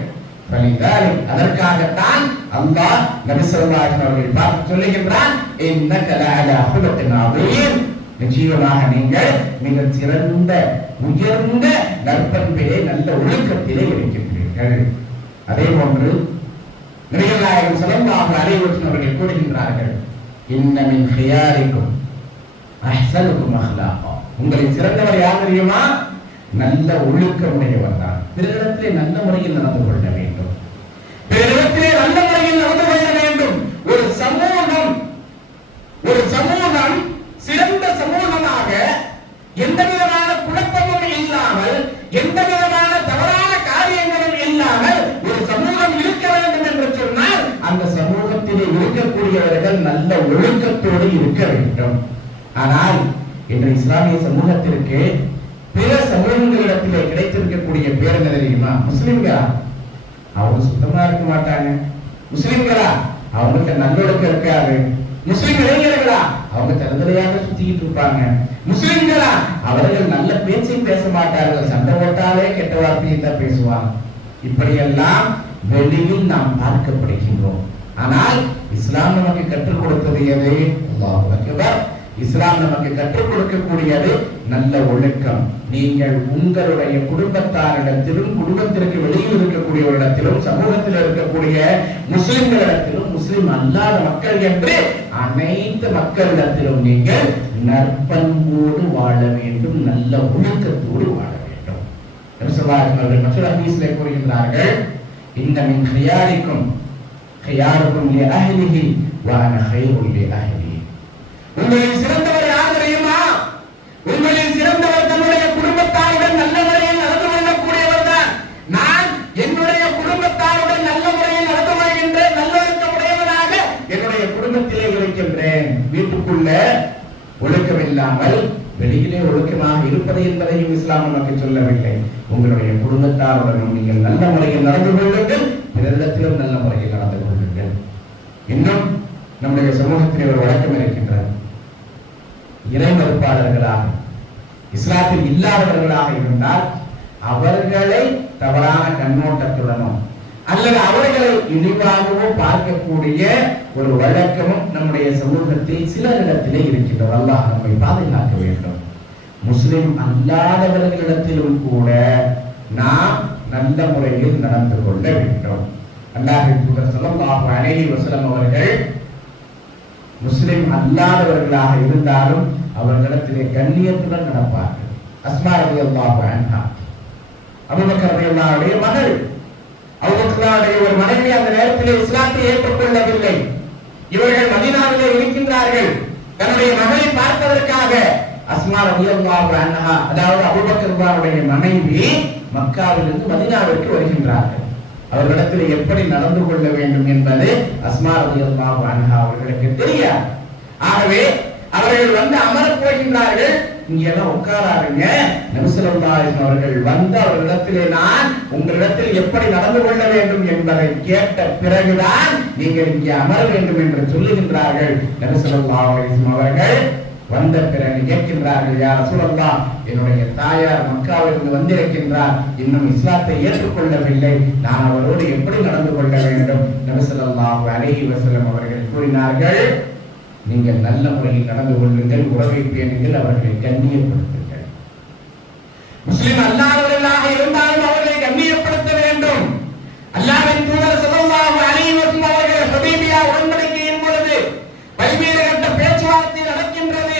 அதற்காகத்தான் அல்லாஹ் நபி ஸல்லல்லாஹு அலைஹி வஸல்லம் அவர்கள் பார்த்து சொல்லுகின்றான், இன்னக லஅலா ஹுலுகின் அதீம், நிச்சயமாக நீங்கள் மிக சிறந்த உயர்ந்த நற்பண்பிலே நல்ல ஒழுக்கத்திலே இருக்கின்றீர்கள். அதே போன்று நபிகள் நாயகம் ஸல்லல்லாஹு அலைஹி வஸல்லம் அவர்கள் கூறுகின்றார்கள், இன்ன மின் ஹியாரிக்கும் அஹ்ஸனுக்கும் அஹ்லாகா, உங்களில் சிறந்தவர் யார் தெரியுமா? நல்ல ஒழுக்கமுடையவர் தான். பிறரிடத்திலே நல்ல முறையில் நடந்து கொள்ள வேண்டும், பிறரிடத்திலே நல்ல முறையில் நடந்து கொள்ள வேண்டும். ஒரு சமூகம் சிறந்த சமூகமாக எந்த விதமான குழப்பமும் இல்லாமல், எந்த விதமான தவறான ஒழுக்கத்தோடு இருக்க வேண்டும். ஆனால் இன்று இஸ்லாமிய சமூகத்திற்கு பிற சமூகங்களிடத்திலே கிடைத்திருக்கக்கூடிய பேர் என்ன தெரியுமா? முஸ்லிம்களா? அவங்க சுத்தமா இருக்க மாட்டாங்க. முஸ்லிம்களா? அவங்களுக்கு நல்லொழுக்கம் இருக்காது. முஸ்லிம் இளைஞர்களா? அவங்க தரதலையாக சுத்திக்கிட்டு இருப்பாங்க. முஸ்லிம்களா? அவர்கள் நல்ல பேச்சை பேச மாட்டார்கள். சண்டை போட்டாலே கெட்ட வார்த்தையை தான் பேசுவாங்க. இப்படியெல்லாம் வெளியில் நாம் பார்க்கப்படுகின்றோம். ஆனால் இஸ்லாம் நமக்கு கற்றுக் கொடுத்தது எது? அல்லாஹ் அக்பர். இஸ்லாம் நமக்கு கற்றுக் கொடுக்கக்கூடியது நல்ல ஒழுக்கம். நீங்கள் உங்களுடைய குடும்பத்தாரிடத்திலும், குடும்பத்திற்கு வெளியில் இருக்கக்கூடியவரிடத்திலும், சமூகத்தில் இருக்கக்கூடிய முஸ்லிம்களிடத்திலும், முஸ்லிம் அல்லாத மக்கள் என்று அனைத்து மக்களிடத்திலும் நீங்கள் நற்பண்போடு வாழ வேண்டும், நல்ல ஒழுக்கத்தோடு வாழ வேண்டும். அவர்கள் மற்றொரு ஹதீஸிலே கூறுகின்றார்கள், இன்ன மின் ஹியாரிக்கும் ஹியாருக்கும் லி அஹ்லிஹி வ அன கைருல் லி அஹ்லி. உங்களில் சிறந்தவர் யார் தெரியுமா? உங்களில் சிறந்தவர் தன்னுடைய குடும்பத்தாருடன் நல்ல முறையில் நடந்து கொள்ளக்கூடியவர் தான். நான் என்னுடைய குடும்பத்தாருடன் நல்ல முறையில் நடந்து கொள்கின்றேன், நல்லொழுக்கமுடையவனாக என்னுடைய குடும்பத்திலே இருக்கின்றேன். வீட்டுக்குள்ள ஒழுக்கம் இல்லாமல் வெளியிலே ஒழுக்கமாக இருப்பது என்பதையும் இஸ்லாம் நமக்கு சொல்லவில்லை. உங்களுடைய குடும்பத்தாருடன் நீங்கள் நல்ல முறையில் நடந்து கொள்ளுங்கள், பிறரிடத்திலும் நல்ல முறையில் நடந்து கொள்ளுங்கள். இன்னும் நம்முடைய சமூகத்தில் ஒரு வழக்கம் இருக்கின்றது. இறை மறுப்பாளர்களாக, இஸ்லாத்தில் இல்லாதவர்களாக இருந்தால் அவர்களை தவறான கண்ணோட்டத்துடனோ அல்லது அவர்களை இழிவாகவோ பார்க்கக்கூடிய ஒரு வழக்கமும் நம்முடைய சமூகத்தில் சிலரிடத்திலே இருக்கின்றது. அல்லாஹ் நம்மை பாதுகாக்க வேண்டும். முஸ்லிம் அல்லாதவர்களிடத்திலும் கூட நாம் நல்ல முறையில் நடந்து கொள்ள வேண்டும். அல்லாஹ்வின் தூதர் ஸல்லல்லாஹு அலைஹி வஸல்லம் அவர்கள் முஸ்லிம் அல்லாதவர்களாக இருந்தாலும் அவர்களிடத்திலே கண்ணியத்துடன் நடப்பார்கள். அஸ்மா ரலியல்லாஹு அன்ஹா, அபூபக்கர் ரலியல்லாஹுடைய மகள். அபூபக்கருடைய ஒரு மனைவி அந்த நேரத்திலே இஸ்லாத்தை ஏற்றுக்கொள்ளவில்லை. இவர்கள் மதீனாவிலே இருக்கின்றார்கள். தன்னுடைய மகளை பார்ப்பதற்காக அஸ்மா ரலியல்லாஹு அன்ஹா, அதாவது அபூபக்கருடைய மனைவி மக்காவிலிருந்து மதீனாவிற்கு வருகின்றார்கள். அவர்களிடத்தில் எப்படி நடந்து கொள்ள வேண்டும் என்பது அஸ்மா ரலியல்லாஹு அன்ஹா அவர்களுக்கு தெரியாது. ஆகவே அவர்கள் வந்து அமரப் போகின்றார்கள். இங்க எல்லாம் உட்காராருங்க. நபி ஸல்லல்லாஹு அலைஹி வஸல்லம் அவர்கள் வந்து அவர்களிடத்திலே நான் உங்களிடத்தில் எப்படி நடந்து கொள்ள வேண்டும் என்பதை கேட்ட பிறகுதான் நீங்கள் இங்கே அமர வேண்டும் என்று சொல்லுகின்றார்கள். நபி ஸல்லல்லாஹு அலைஹி வஸல்லம் அவர்கள் வந்த பிறகு கேட்கின்றார்கள், யா ரசூலல்லாஹ், என்னுடைய தாயார் மக்காவிலிருந்து வந்திருக்கின்றார், இன்னும் இஸ்லாத்தை ஏற்றுக்கொள்ளவில்லை, நான் அவரோடு எப்படி நடந்து கொள்ள வேண்டும்? நபி ஸல்லல்லாஹு அலைஹி வஸல்லம் அவர்கள் கூறினார்கள், நீங்கள் நல்ல முறையில் நடந்து கொள்ளுங்கள், உறவை பேணுங்கள், அவர்களை கண்ணியப்படுத்துங்கள். முஸ்லிம் அல்லாதவர்களாக இருந்தாலும் அவர்களை கண்ணியப்படுத்த வேண்டும். அல்லாஹ்வின் தூதர் ஸல்லல்லாஹு அலைஹி வஸல்லம் அவர்கள் ஹுதைபியா உடன்படிக்கையின் பொழுது பல்வேறு கட்ட பேச்சுவார்த்தை நடக்கின்றது.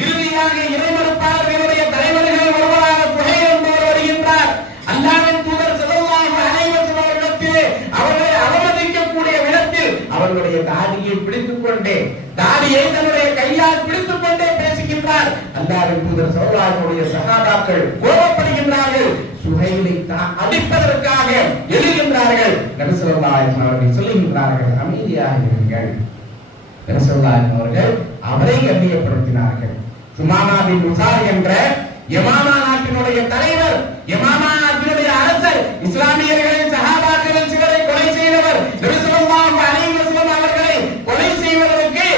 இறுதியாக இறைமறுப்பாளர்களுடைய தலைவர்கள் ஒருவரான புகைர் என்பவர் வருகின்றார். அல்லாஹ்வின் தூதர் ஸல்லல்லாஹு அலைஹி வஸல்லம் அவர்களிடத்திலே அவர்களை அவமதிக்கக்கூடிய விதத்தில் அவர்களுடைய தாடியை பிடித்துக் கொண்டே, தாடியை தன்னுடைய கையால் பிடித்துக் கொண்டே பேசுகின்றார். அல்லாஹ்வின் தூதர் ஸல்லல்லாஹு அலைஹி வஸல்லம் சஹாபாக்கள் கோபப்படுகின்றார்கள். சுஹைலை அடிப்பதற்காக எழுகின்றார்கள். நபி ஸல்லல்லாஹு அலைஹி வஸல்லம் அவர்கள் சொல்லுகின்றார்கள், அமைதியாக இருங்கள். நபி ஸல்லல்லாஹு அலைஹி வஸல்லம் அவர்கள் அவரை கண்ணியப்படுத்தினார்கள். சுமாமா பின் உசார் என்ற யமாமா நாட்டினுடைய தலைவர், யமாமா நாட்டினுடைய அரசர், இஸ்லாமியர்களின் சஹாபாக்களில் சிலரை கொலை செய்தவர். நபி ஸல்லல்லாஹு அலைஹி வஸல்லம் அவர்களை கொலை செய்வதற்கு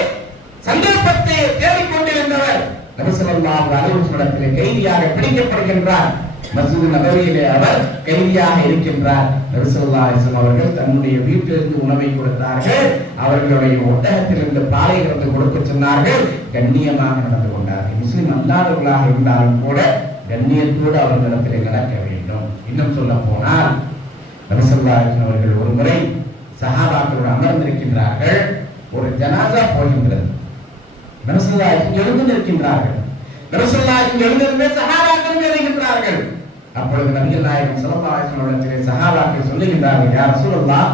சந்தர்ப்பத்தை தேடிக் கொண்டிருந்தவர். நபி ஸல்லல்லாஹு அலைஹி வஸல்லம் கைதியாக பிடிக்கப்படுகின்றார். மஸ்ஜித் நபவியிலே அவர் கைதியாக இருக்கின்றார். நபி ஸல்லல்லாஹு அலைஹி வஸல்லம் அவர்கள் தன்னுடைய வீட்டிலிருந்து உணவை கொடுத்தார்கள். அவர்களுடைய ஒட்டகத்திலிருந்து பாலை கறந்து கொடுக்க சொன்னார்கள். கண்ணியமாக நடந்து கொண்டார்கள். முஸ்லிம் அல்லாதவர்களாக இருந்தாலும் கூட கண்ணியத்தோடு அவர்களிடத்திலே நடக்க வேண்டும். இன்னும் சொல்ல போனால் நபி ஸல்லல்லாஹு அலைஹி வஸல்லம் அவர்கள் ஒரு முறை சஹாபாக்களோடு அமர்ந்திருக்கின்றார்கள். ஒரு ஜனாஸா போகின்றது. நபி ஸல்லல்லாஹு அலைஹி வஸல்லம் எழுந்து நிற்கின்றார்கள். நபி ஸல்லல்லாஹு அலைஹி வஸல்லம் எழுந்திருந்தே சஹாபாக்கள் எழுகின்றார்கள். அப்பொழுது நபிகள் நாயகம் ஸல்லல்லாஹு அலைஹி வஸல்லம் சஹாபாக்கள் சொல்லுகின்றார்கள், யா ரசூலல்லாஹ்,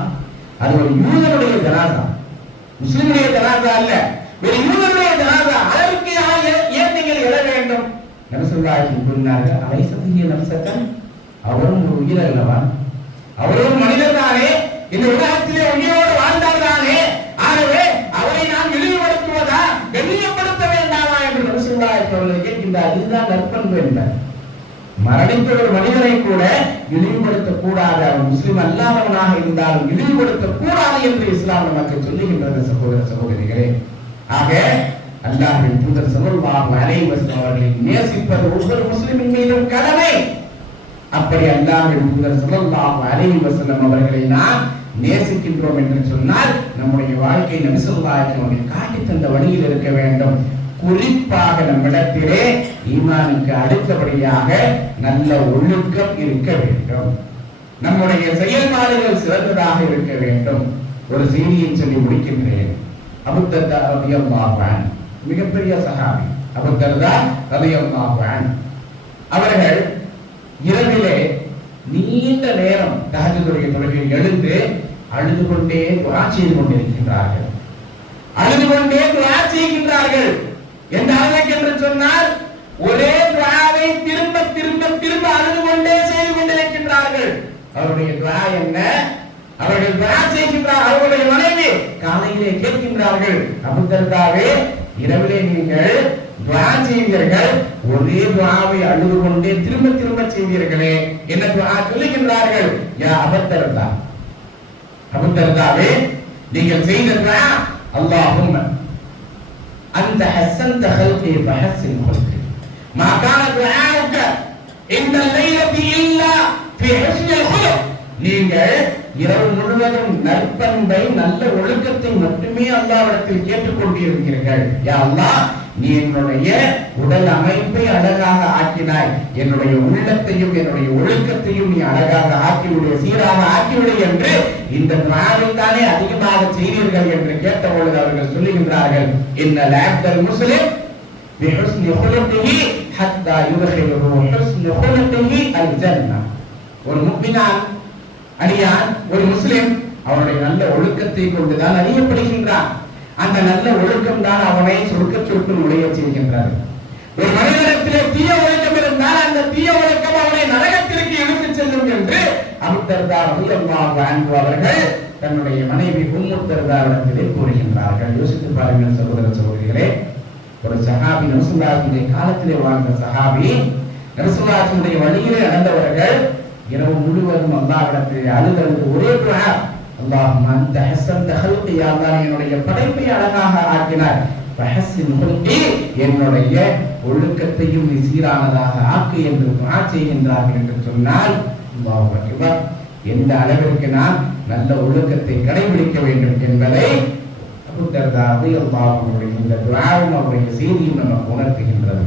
அது ஒரு யூதனுடைய ஜனாஸா, முஸ்லிமுடைய ஜனாஸா அல்ல, ஒரு யூதனுடைய ஜனாஸா, அதற்கு ஏன் நீங்கள் எழ வேண்டும்? நபி ஸல்லல்லாஹு அலைஹி வஸல்லம் கூறினார்கள், அலைஸஹிய நஃப்ஸன், அவரும் ஒரு உயிர் அல்லவா, அவரும் மனிதர் தானே, இந்த உலகத்திலே உயிரோடு வாழ்ந்தார் தானே, ஆகவே அவரை நாம் இழிவுபடுத்துவது இதுதான் நற்பண்பு என்பது. மரணித்த ஒரு மனிதனை கூட இழிவுபடுத்தக் கூடாது, அவன் முஸ்லிம் அல்லாதவனாக இருந்தாலும் இழிவுபடுத்தக் கூடாது என்று இஸ்லாம் நமக்கு சொல்லுகின்றது. சகோதர சகோதரிகளே, ஆக அல்லாஹ்வின் தூதர் ஸல்லல்லாஹு அலைஹி வஸல்லம் அவர்களை நேசிப்பது ஒவ்வொரு முஸ்லிமின் மீதும் கடமை. அப்படி அல்லாஹ்வின் தூதர் ஸல்லல்லாஹு அலைஹி வஸல்லம் அவர்களை நாம் நேசிக்கின்றோம் என்று சொன்னால் நம்முடைய வாழ்க்கை நபி ஸல்லல்லாஹு அலைஹி வஸல்லம் காட்டி தந்த வழியில் இருக்க வேண்டும். குறிப்பாக நம்மிடத்திலே ஈமானுக்கு அடுத்தபடியாக நல்ல ஒழுக்கம் இருக்க வேண்டும். நம்முடைய செயல்பாடுகள் சிறந்ததாக இருக்க வேண்டும். ஒரு செய்தியை சொல்லி முடிக்கின்றேன். அபூ தர்தா ரலியல்லாஹு அன்ஹு மிகப்பெரிய சஹாபி. அபூ தர்தா ரலியல்லாஹு அன்ஹு அவர்கள் இரவிலே நீண்ட நேரம் தஹஜ்ஜுடைய தொழுகையில் எழுந்து அழுது கொண்டே துஆ செய்து கொண்டிருக்கின்றார்கள். அழுது கொண்டே துஆ செய்கின்றார்கள். எந்த அளவுக்கு என்று சொன்னால் ஒரே துஆவை திரும்ப திரும்ப திரும்ப அழுது கொண்டே செய்து கொண்டிருக்கின்றார்கள். அவருடைய துஆ என்ன? அவர்கள் துஆ செய்கின்றார்கள். அவருடைய மனைவி காலையிலே கேட்கின்றார்கள், அபூ தர்தாவே, இரவிலே நீங்கள் துஆ செய்வீர்கள், ஒரே துஆவை அழுது கொண்டே திரும்ப திரும்ப செய்வீர்களே, என்ன துஆ சொல்லுகின்றார்கள்? யா அபூ தர்தா, அபூ தர்தாவே, நீங்கள் செய்த துஆ, அல்லாஹும்ம أنت حسنت خلقي فحسن خلقي ما كان دعاؤك عند الليلة إلا في حسن الخلق. நீங்கள் இரவு முழுவதும் நற்பண்பை நல்ல ஒழுக்கத்தை மட்டுமே அல்லாஹ்விடத்தில் கேட்டுக்கொண்டிருக்கிறீர்கள். யா அல்லாஹ், நீ என்னுடைய உடல் அமைப்பை அழகாக ஆக்கினாய், என்னுடைய உள்ளத்தையும் என்னுடைய ஒழுக்கத்தையும் நீ அழகாக ஆக்கிவிடு, சீராக ஆக்கிவிடு என்று இந்த துஆவைத்தானே அதிகமாக செய்தீர்கள் என்று கேட்டபொழுது அவர்கள் சொல்லுகின்றார்கள், இன்னல் அப்தல் முஸ்லிம் பிஹுஸ்னி ஹுலுகிஹி ஹத்தா யுத்ஹிலுஹு ஹுஸ்னு ஹுலுகிஹி அல் ஜன்னah. ஒரு முஃமினான் அடியான், ஒரு முஸ்லிம், அவனுடைய நல்ல ஒழுக்கத்தை கொண்டுதான் அறியப்படுகின்றான். அந்த நல்ல ஒழுக்கம் தான் அவனை சொர்க்கத்திற்குள் நுழைய செய்கின்றது. ஒரு மனிதனிடத்திலே தீய ஒழுக்கம் இருந்தால் அந்த தீய ஒழுக்கம் அவனை நரகத்திற்கு இழுத்துச் செல்லும் என்று அபூ தர்தா ரலியல்லாஹு அன்ஹு அவர்கள் தன்னுடைய மனைவி உம்மு தர்தாவிடத்திலே கூறுகின்றார்கள். யோசித்து பாருங்கள் சகோதர சகோதரிகளே, ஒரு சஹாபி, நபி ஸல்லல்லாஹு அலைஹி வஸல்லம் காலத்திலே வாழ்ந்த சஹாபி, நபி ஸல்லல்லாஹு அலைஹி வஸல்லம் வழியிலே நடந்தவர்கள், இரவு முழுவதும் அல்லாஹ்விடத்தில் அழுது ஒரே துஆ, அல்லாஹும்ம அன்த ஹஸன்த ஹல்கி, யா அல்லாஹ், என்னுடைய படைப்பை அழகாக ஆக்கினாய், ஃபஹஸ்ஸின் ஹல்கி, என்னுடைய ஒழுக்கத்தையும் நீ சீரானதாக ஆக்கு என்று துஆ செய்கின்றார்கள் என்று சொன்னால், அல்லாஹு அக்பர், எந்த அளவிற்கு நாம் நல்ல ஒழுக்கத்தை கடைபிடிக்க வேண்டும் என்பதை அபூ தர்தா ரலியல்லாஹு அன்ஹு இந்த துஆவும் அவருடைய செய்தியும் நமக்கு உணர்த்துகின்றது.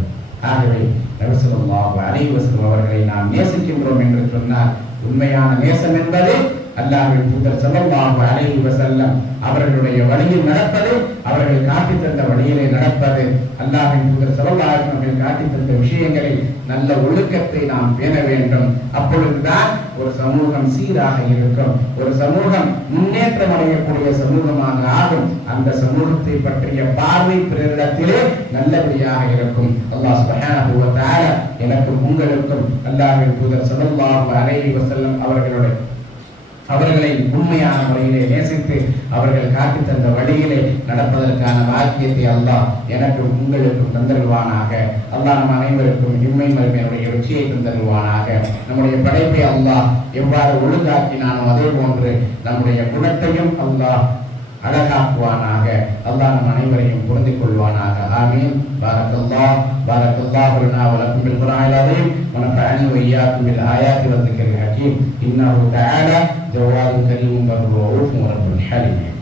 ஆகவே நபி ஸல்லல்லாஹு அலைஹி வஸல்லம் அவர்களை நாம் நேசிக்கின்றோம் என்று சொன்னால் உண்மையான நேசம் என்பது அல்லாஹ்வின் தூதர் ஸல்லல்லாஹு அலைஹி வஸல்லம் அவர்களுடைய வழியில் நடப்பது, அவர்கள் காட்டி தந்த வழியிலே நடப்பது, அல்லாஹ்வின் தூதர் ஸல்லல்லாஹு அலைஹி வஸல்லம் காட்டி தந்த விஷயங்களில் நல்ல ஒழுக்கத்தை நாம் பேண வேண்டும். அப்பொழுதுதான் ஒரு சமூகம் சீராக இருக்கும், ஒரு சமூகம் முன்னேற்றம் அடையக்கூடிய சமூகமாக ஆகும். அந்த சமூகத்தை பற்றிய பார்வை பிறரிடத்திலே நல்லபடியாக இருக்கும். அல்லாஹ் சுப்ஹானஹு வ தஆலா எனக்கும் உங்களுக்கும் அல்லாஹ்வின் தூதர் ஸல்லல்லாஹு அலைஹி வஸல்லம் அவர்களை உண்மையான முறையிலே நேசித்து அவர்கள் காட்டி தந்த வழியிலே நடப்பதற்கான பாக்கியத்தை அல்லாஹ் எனக்கும் உங்களுக்கும் தந்தருவானாக. அல்லாஹ் நம் அனைவருக்கும் இம்மை மறுமையினுடைய வெற்றியை தந்தருவானாக. நம்முடைய படைப்பை அல்லாஹ் எவ்வாறு ஒழுங்காக்கினானோ அதே போன்று நம்முடைய குணத்தையும் அல்லாஹ் அழகாக்குவானாக. அல்லாஹ் நம் அனைவரையும் புரிந்து கொள்வானாக. ஆமீன். பாரக்கல்லாஹு லனா வ லக்கும் பில் குர்ஆனில் அஸீம் வ நஃபஅனி வ இய்யாக்கும் பில் ஆயாத்தி வ ذிக்ரில் ஹகீம். இன்னஹு தஆலா ஜவாதுன் கரீமுன் ரഊஃபுன் ரப்பூன் ஹலீம்.